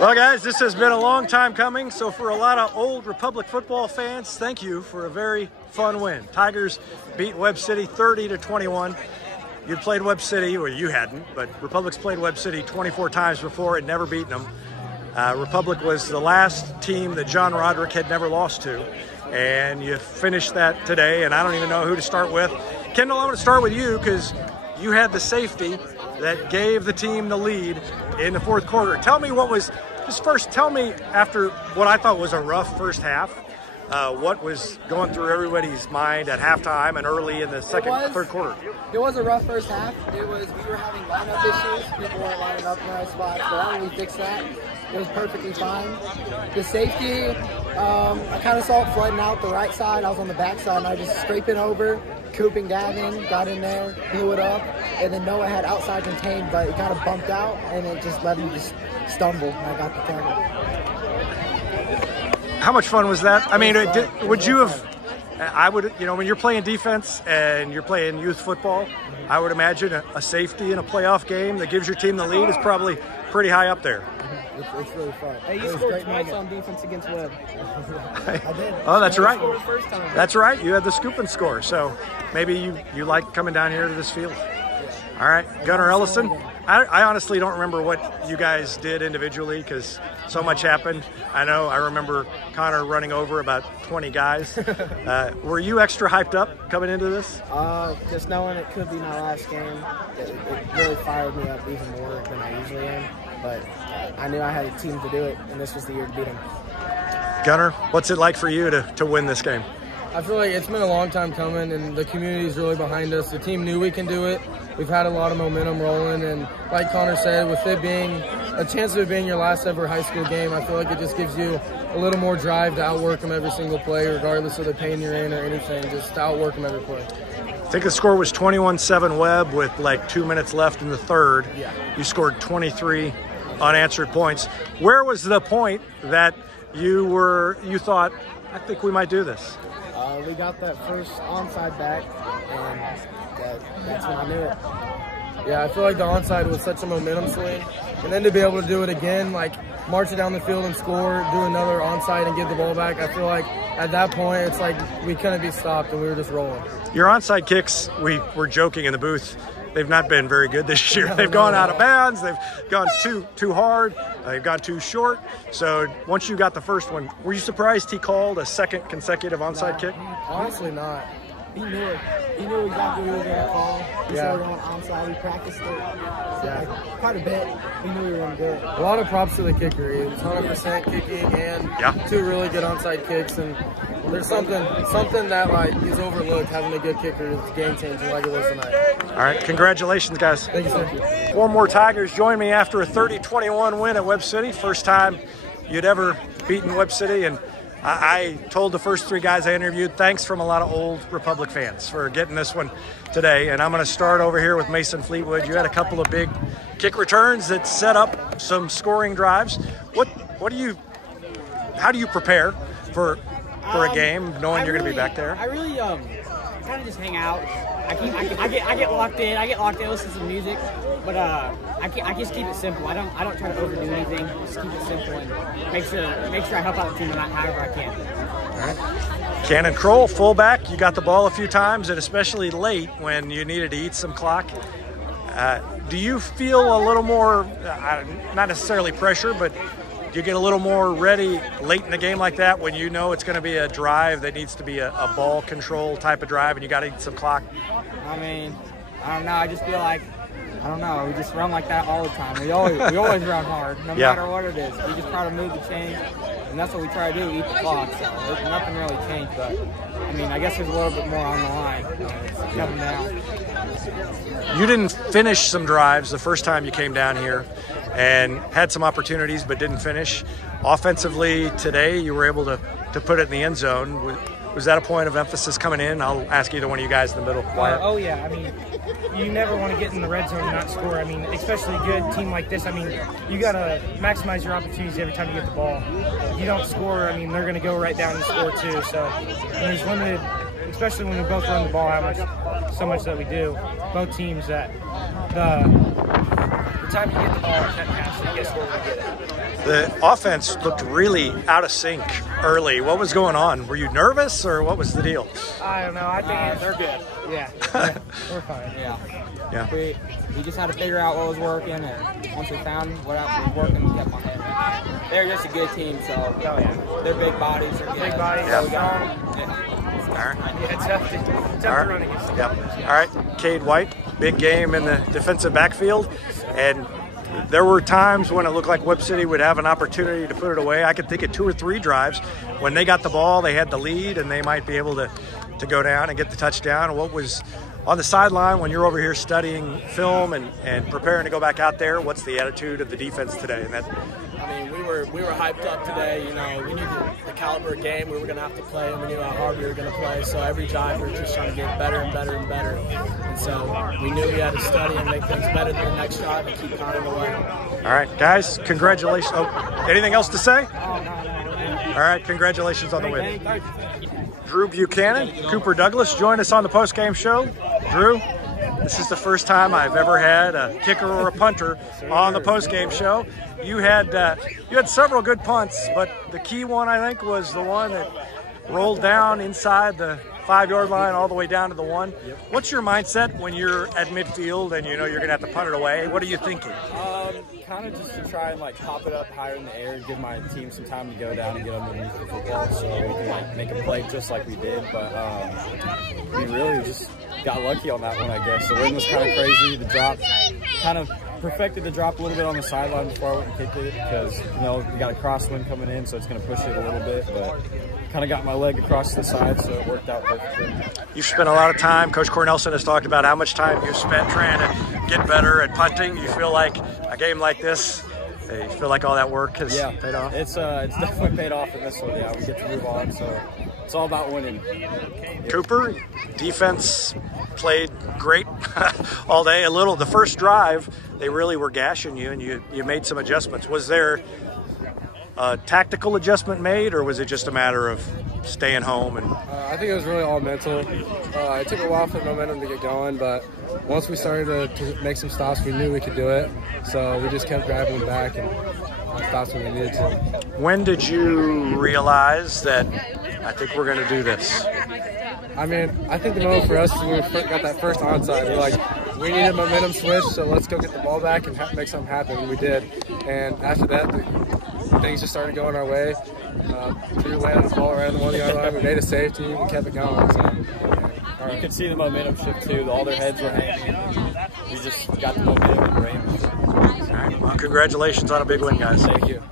Well, guys, this has been a long time coming. So for a lot of old Republic football fans, thank you for a very fun win. Tigers beat Webb City 30-21. You'd played Webb City, well, you hadn't, but Republic's played Webb City 24 times before and never beaten them. Republic was the last team that John Roderick had never lost to, and you finished that today, and I don't even know who to start with. Kendall, I want to start with you because you had the safety that gave the team the lead in the fourth quarter. Tell me what was, just first tell me after what I thought was a rough first half, what was going through everybody's mind at halftime and early in the third quarter? It was a rough first half. We were having lineup issues. People weren't lining up in the right spots, but when we fixed that, it was perfectly fine. The safety, I kind of saw it flooding out the right side. I was on the back side, and I just scraping over. Coop and Gavin got in there, blew it up, and then Noah had outside contained, but it kind of bumped out, and it just let him just stumble, and I got the tackle. How much fun was that? I mean, would you have, I would, you know, when you're playing defense and you're playing youth football, I would imagine a safety in a playoff game that gives your team the lead is probably pretty high up there. It's really fun. Hey, you scored twice on defense against Webb. I did. Oh, that's right. The first time. That's right. You had the scoop and score. So maybe you like coming down here to this field. All right, Gunnar Ellison. I honestly don't remember what you guys did individually because so much happened. I remember Connor running over about 20 guys. Were you extra hyped up coming into this? Just knowing it could be my last game, it really fired me up even more than I usually am. But I knew I had a team to do it, and this was the year to beat them. Gunnar, what's it like for you to win this game? I feel like it's been a long time coming, and the community is really behind us. The team knew we can do it. We've had a lot of momentum rolling, and like Connor said, with it being a chance of it being your last ever high school game, I feel like it just gives you a little more drive to outwork them every single play, regardless of the pain you're in or anything, just to outwork them every play. I think the score was 21-7 Webb with like 2 minutes left in the third. Yeah. You scored 23 unanswered points. Where was the point that you thought, I think we might do this? We got that first onside back, and that's when I knew it. Yeah, I feel like the onside was such a momentum swing. And then to be able to do it again, like march it down the field and score, do another onside and get the ball back, I feel like at that point it's like we couldn't be stopped and we were just rolling. Your onside kicks, we were joking in the booth, they've not been very good this year. They've gone out of bounds, they've gone too hard, they've gone too short. So once you got the first one, were you surprised he called a second consecutive onside kick? Honestly not. He knew it. He knew exactly what he was going to call. He said we were going onside. We practiced it quite a bit. He knew we were going to do it. A lot of props to the kicker. He was 100% kicking and two really good onside kicks. And there's something that like is overlooked. Having a good kicker is game changer like it was tonight. All right, congratulations, guys. Thank you, sir. Four more Tigers join me after a 30-21 win at Webb City. First time you'd ever beaten Webb City, and I told the first three guys I interviewed, thanks from a lot of old Republic fans for getting this one today. And I'm going to start over here with Mason Fleetwood. You had a couple of big kick returns that set up some scoring drives. How do you prepare for a game knowing you're going to be back there? I really kind of just hang out. I get locked in. I get locked in, listen to some music, but I just keep it simple. I don't try to overdo anything. Just keep it simple and make sure I help out the team however I can. All right. Cannon Kroll, fullback. You got the ball a few times, and especially late when you needed to eat some clock. Do you feel a little more, not necessarily pressure, but do you get a little more ready late in the game like that when you know it's going to be a drive that needs to be a ball control type of drive and you got to eat some clock? I mean, I don't know. I just feel like, I don't know. We just run like that all the time. We always run hard, no matter what it is. We just try to move the chains, and that's what we try to do, eat the clock. So there's nothing really changed, but I mean, I guess there's a little bit more on the line. It's coming down. You didn't finish some drives the first time you came down here and had some opportunities but didn't finish. Offensively today, you were able to put it in the end zone. Was that a point of emphasis coming in? I'll ask either one of you guys in the middle. Oh, yeah. I mean, you never want to get in the red zone and not score. I mean, especially a good team like this. I mean, you got to maximize your opportunities every time you get the ball. If you don't score, I mean, they're going to go right down and score too. So there's limited, especially when we both run the ball so much that we do. Both teams that the time you get the ball, that pass, you get scored, you get it. The offense looked really out of sync early. What was going on? Were you nervous, or what was the deal? I don't know. I think they're good. Yeah, we're fine. Yeah. We just had to figure out what was working, and once we found what was working, we kept on it. They're just a good team, so they're big bodies. Big bodies. Yeah. All right. Yeah, it's tough to run against. Yep. All right, Cade White, big game in the defensive backfield, and there were times when it looked like Webb City would have an opportunity to put it away. I could think of 2 or 3 drives when they got the ball, they had the lead, and they might be able to go down and get the touchdown. What was on the sideline when you're over here studying film and preparing to go back out there? What's the attitude of the defense today? And I mean, we were hyped up today. You know, we knew the caliber of game we were going to have to play, and we knew how hard we were going to play. So every drive we were just trying to get better and better and better. And so we knew we had to study and make things better than the next drive and keep pounding away. All right, guys, congratulations. Oh, anything else to say? All right, congratulations on the win. Drew Buchanan, Cooper Douglas joined us on the postgame show. Drew, this is the first time I've ever had a kicker or a punter on the postgame show. You had several good punts, but the key one, I think, was the one that rolled down inside the 5-yard line all the way down to the 1. What's your mindset when you're at midfield and you know you're going to have to punt it away? What are you thinking? Kind of just to try and like pop it up higher in the air, give my team some time to go down and get underneath the football so we can like make a play just like we did. But we really just got lucky on that one, I guess. The wind was kind of crazy. The drop kind of perfected the drop a little bit on the sideline before I went and kicked it because, you know, we got a crosswind coming in, so it's going to push it a little bit. But kind of got my leg across the side, so it worked out perfectly. You've spent a lot of time. Coach Cornelson has talked about how much time you've spent trying to get better at punting. You feel like a game like this, you feel like all that work has paid off? It's definitely paid off in this one. Yeah, we get to move on, so it's all about winning. Cooper, defense played great all day. The first drive, they really were gashing you, and you made some adjustments. Was there a tactical adjustment made, or was it just a matter of staying home? And I think it was really all mental. It took a while for the momentum to get going, but once we started to make some stops, we knew we could do it. So we just kept grabbing them back and stops when we needed to. When did you realize that I think we're going to do this? I mean, I think the moment for us is when we got that first onside. We're like, we need a momentum switch, so let's go get the ball back and make something happen. And we did. And after that, things just started going our way. We landed the ball right on the 1-yard line. We made a safety. We kept it going. So, You could see the momentum shift too. All their heads were hanging. We just got the momentum and ran. All right. Well, congratulations on a big win, guys. Thank you.